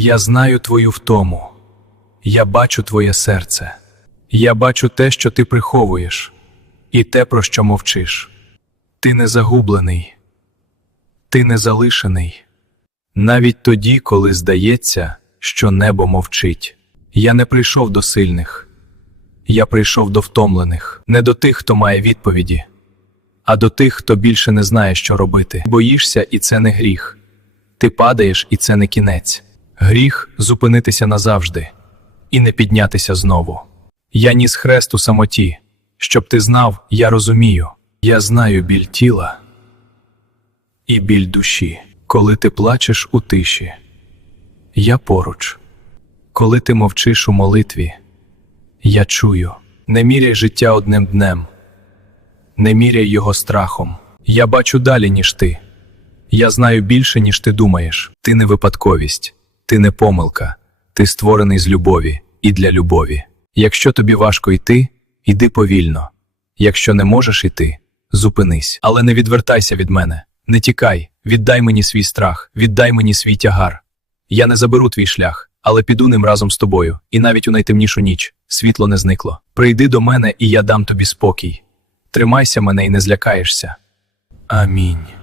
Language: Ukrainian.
Я знаю твою втому. Я бачу твоє серце. Я бачу те, що ти приховуєш, і те, про що мовчиш. Ти не загублений, ти не залишений. Навіть тоді, коли здається, що небо мовчить. Я не прийшов до сильних, я прийшов до втомлених, не до тих, хто має відповіді, а до тих, хто більше не знає, що робити. Боїшся, і це не гріх. Ти падаєш, і це не кінець. Гріх зупинитися назавжди і не піднятися знову. Я ніс хрест у самоті, щоб ти знав, я розумію, я знаю біль тіла і біль душі, коли ти плачеш у тиші. Я поруч, коли ти мовчиш у молитві, я чую, не міряй життя одним днем, не міряй його страхом. Я бачу далі, ніж ти. Я знаю більше, ніж ти думаєш. Ти не випадковість, ти не помилка, ти створений з любові і для любові. Якщо тобі важко йти, йди повільно. Якщо не можеш іти, зупинись. Але не відвертайся від мене, не тікай, віддай мені свій страх, віддай мені свій тягар. Я не заберу твій шлях, але піду ним разом з тобою, і навіть у найтемнішу ніч світло не зникло. Прийди до мене, і я дам тобі спокій. Тримайся мене і не злякаєшся. Амінь.